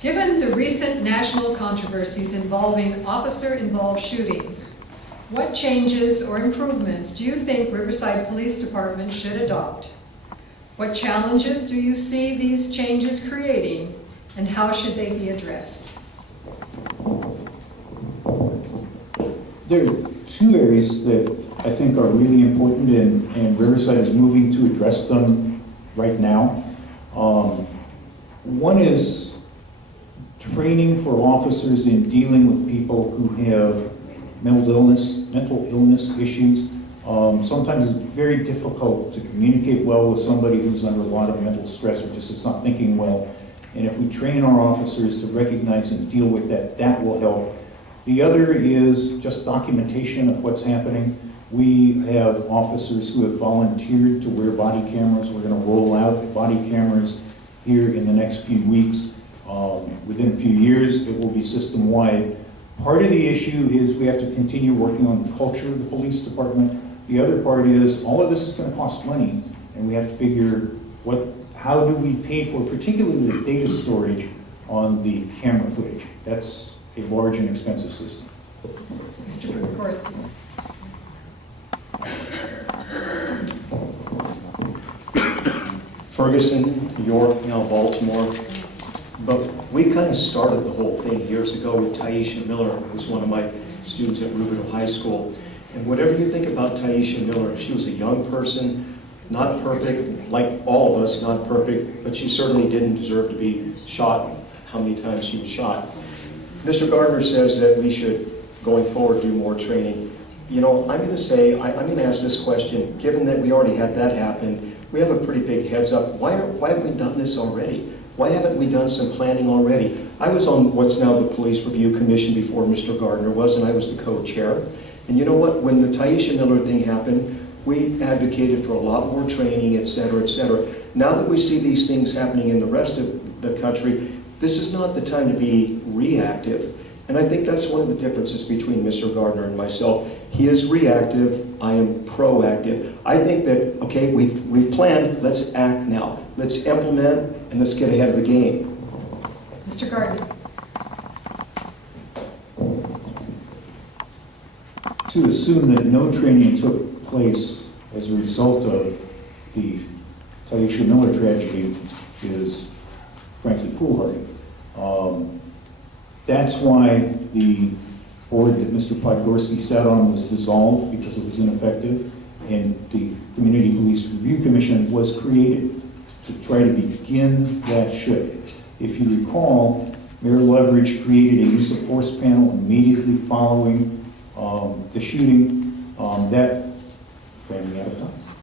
Given the recent national controversies involving officer-involved shootings, what changes or improvements do you think Riverside Police Department should adopt? What challenges do you see these changes creating, and how should they be addressed? There are two areas that I think are really important, and Riverside is moving to address them right now. One is training for officers in dealing with people who have mental illness issues. Sometimes it's very difficult to communicate well with somebody who's under a lot of mental stress or just is not thinking well. And if we train our officers to recognize and deal with that, that will help. The other is just documentation of what's happening. We have officers who have volunteered to wear body cameras. We're going to roll out body cameras here in the next few weeks. Within a few years, it will be system-wide. Part of the issue is we have to continue working on the culture of the police department. The other part is all of this is going to cost money, and we have to figure how do we pay for particularly the data storage on the camera footage. That's a large and expensive system. Mr. Podgorski. Ferguson, York, now Baltimore. But we kind of started the whole thing years ago with Taisha Miller, who was one of my students at Rubino High School. And whatever you think about Taisha Miller, she was a young person, not perfect, like all of us, not perfect, but she certainly didn't deserve to be shot, how many times she was shot. Mr. Gardner says that we should, going forward, do more training. You know, I'm going to say, I'm going to ask this question, given that we already had that happen, we have a pretty big heads up. Why haven't we done this already? Why haven't we done some planning already? I was on what's now the Police Review Commission before Mr. Gardner was, and I was the co-chair. And you know what, when the Taisha Miller thing happened, we advocated for a lot more training, et cetera, et cetera. Now that we see these things happening in the rest of the country, this is not the time to be reactive. And I think that's one of the differences between Mr. Gardner and myself. He is reactive, I am proactive. I think that, okay, we've planned, let's act now. Let's implement, and let's get ahead of the game. Mr. Gardner. To assume that no training took place as a result of the Taisha Miller tragedy is frankly foolhardy. That's why the board that Mr. Podgorski sat on was dissolved because it was ineffective, and the Community Police Review Commission was created to try to begin that shift. If you recall, Mayor Leverage created a use of force panel immediately following the shooting. That ran me out of time.